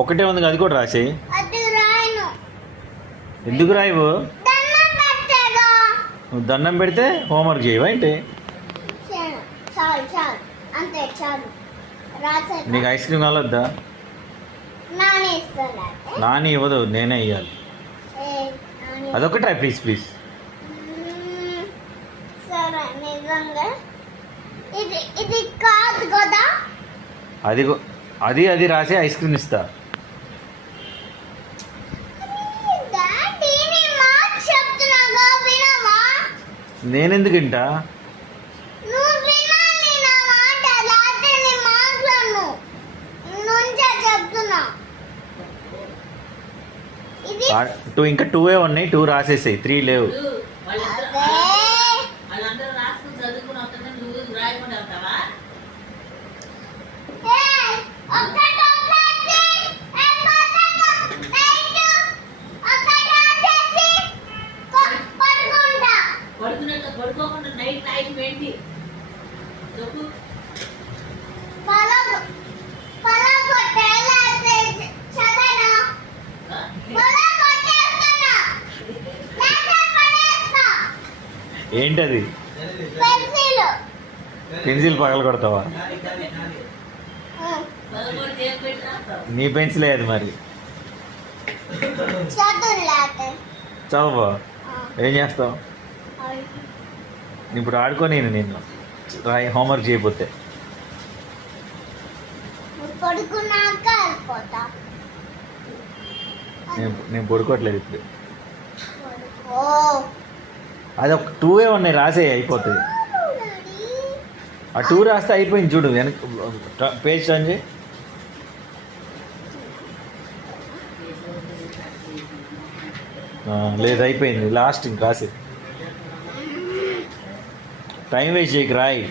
ఒకటే ఉంది, అది కూడా రాసేయి. ఎందుకు రాయవు? నువ్వు దండం పెడితే హోంవర్క్ చేయవా ఏంటి? నీకు ఐస్ క్రీమ్ కావద్దా? నాని ఇవ్వదు, నేనే ఇవ్వాలి. అదొకటి రాయి ప్లీజ్ ప్లీజ్. అది అది అది రాసి ఐస్ క్రీమ్ ఇస్తా. నేనెందుకు వింటా? ఇంకా 2 ఉన్నాయి, 2 రాసేసాయి, 3 లేవు. ఏంటది? పెన్సిల్ పగల కొడతావా? నీ పెన్సిలే అది మరి. చదువు ఏం చేస్తావు ఇప్పుడు? ఆడుకొని నిన్ను రాయి హోంవర్క్ చేయకపోతే. నేను పడుకోవట్లేదు ఇప్పుడు. అది ఒక 2 ఉన్నాయి, రాసే అయిపోతుంది. ఆ 2 రాస్తే అయిపోయింది చూడు. వెనక పేజ్ టర్న్ చేయి. లేదు అయిపోయింది, లాస్ట్ ఇంక రాసి. టైం వేస్ట్ చేయకు, రాయి.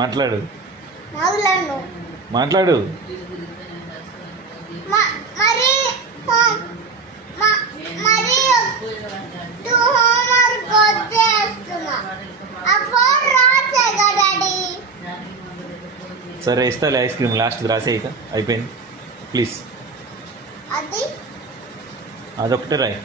మాట్లాడు మాట్లాడు. సరే ఇస్తాలే ఐస్ క్రీమ్, లాస్ట్ రాసే ఇక అయిపోయింది ప్లీజ్. అదొకటే రాయి.